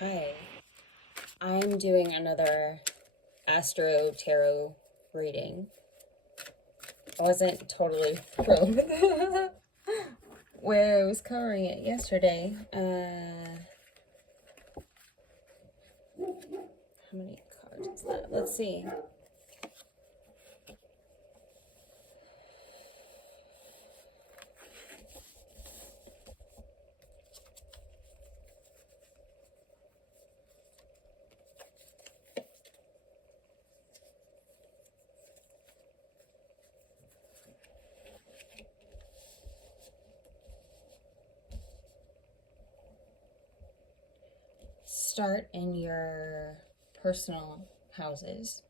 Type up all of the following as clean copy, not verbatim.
Hi, I'm doing another Astro tarot reading. I wasn't totally thrilled where I was covering it yesterday. How many cards is that? Let's see. Start in your personal houses.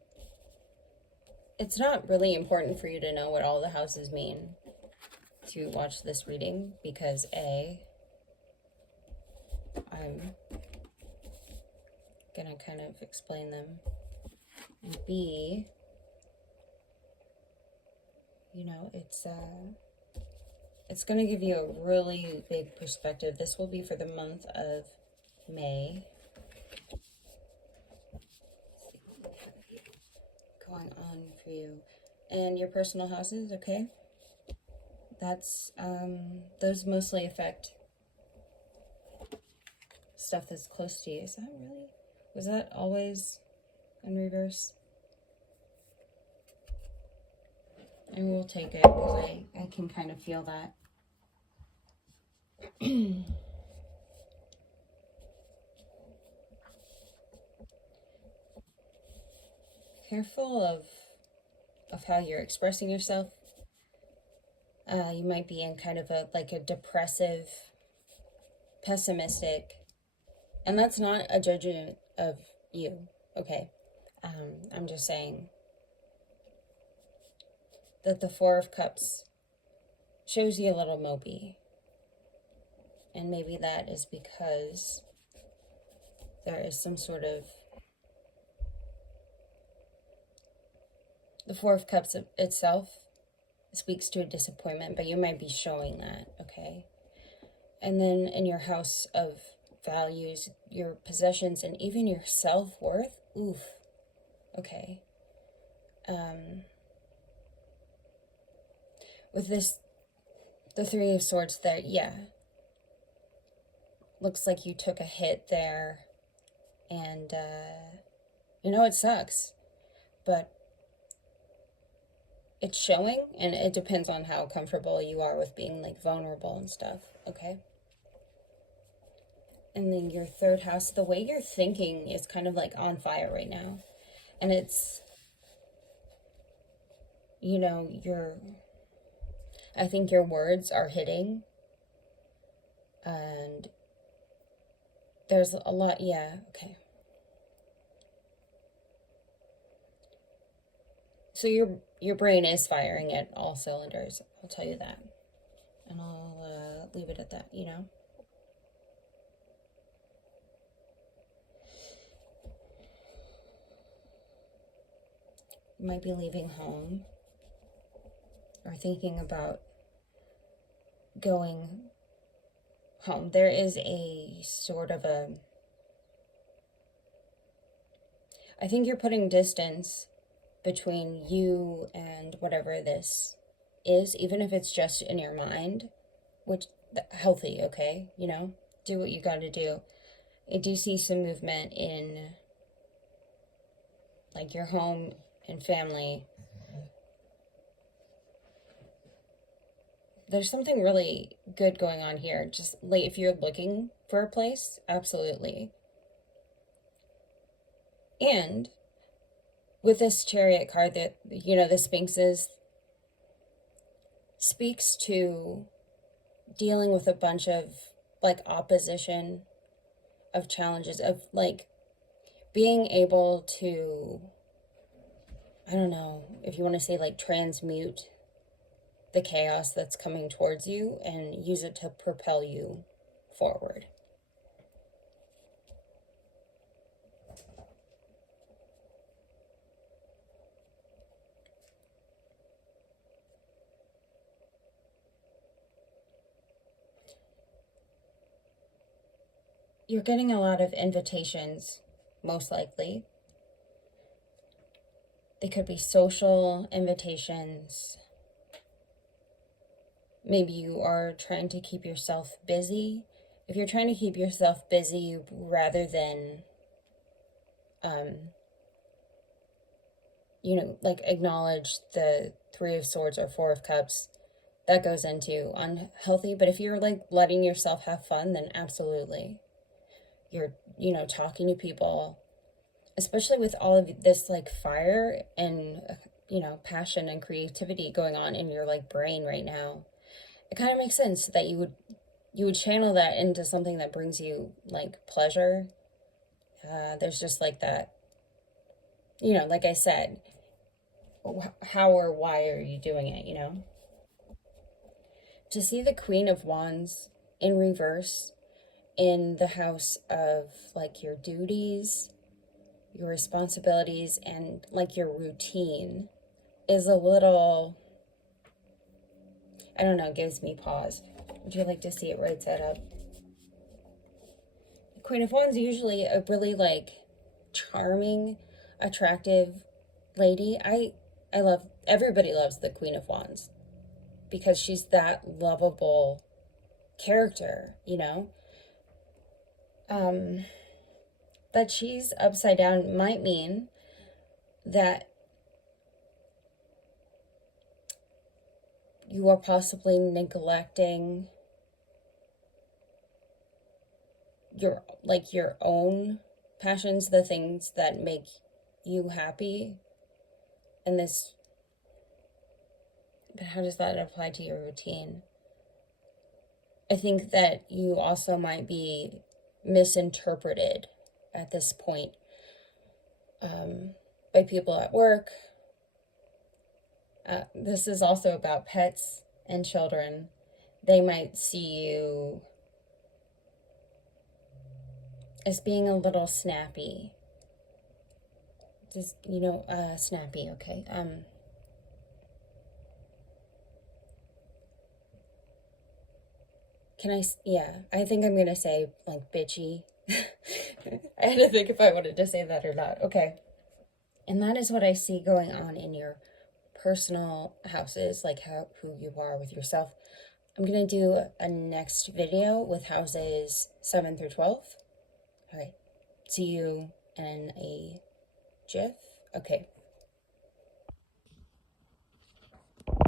It's not really important for you to know what all the houses mean to watch this reading because A, I'm gonna kind of explain them, and B, you know, it's going to give you a really big perspective. This will be for the month of May. Going on for you and your personal houses, okay? That's those mostly affect stuff that's close to you. Is that really? Was that always in reverse? I will take it because I can kind of feel that. Careful of how you're expressing yourself. You might be in kind of a depressive, pessimistic, and that's not a judgment of you, okay? I'm just saying that the Four of Cups shows you a little mopey. And maybe that is because there is some sort of... The Four of Cups itself speaks to a disappointment, but you might be showing that, okay? And then in your house of values, your possessions, and even your self-worth, oof, okay. With this, the Three of Swords there, yeah. Looks like you took a hit there, and, you know, it sucks, but it's showing, and it depends on how comfortable you are with being, like, vulnerable and stuff, okay? And then your third house, the way you're thinking is kind of, like, on fire right now. And it's, you know, I think your words are hitting. And there's a lot, yeah, okay. So your brain is firing at all cylinders, I'll tell you that. And I'll leave it at that, you know? You might be leaving home or thinking about going home. There is a sort of I think you're putting distance between you and whatever this is, even if it's just in your mind, which healthy, okay? You know, do what you got to do. I do see some movement in like your home and family. There's something really good going on here. Just like if you're looking for a place, absolutely. And with this Chariot card that, you know, the Sphinxes speaks to dealing with a bunch of like opposition, of challenges, of like being able to, I don't know if you want to say like transmute the chaos that's coming towards you and use it to propel you forward. you're getting a lot of invitations, most likely. They could be social invitations. Maybe you are trying to keep yourself busy. If you're trying to keep yourself busy rather than, like acknowledge the Three of Swords or Four of Cups, that goes into unhealthy. But if you're like letting yourself have fun, then absolutely. You're, talking to people, especially with all of this like fire and, passion and creativity going on in your like brain right now. It kind of makes sense that you would channel that into something that brings you like pleasure. There's just like that, like I said, how or why are you doing it? To see the Queen of Wands in reverse in the house of like your duties, your responsibilities, and like your routine is a little, I don't know, gives me pause. Would you like to see it right side up? The Queen of Wands is usually a really like charming, attractive lady. I love, everybody loves the Queen of Wands because she's that lovable character, that she's upside down might mean that you are possibly neglecting your own passions, the things that make you happy. And this, but how does that apply to your routine? I think that you also might be misinterpreted at this point, by people at work. This is also about pets and children. They might see you as being a little snappy. Just, snappy, okay. I think I'm gonna say like bitchy. I had to think if I wanted to say that or not. Okay. And that is what I see going on in your personal houses, like who you are with yourself. I'm gonna do a next video with houses 7 through 12. All right. See you in a GIF. Okay.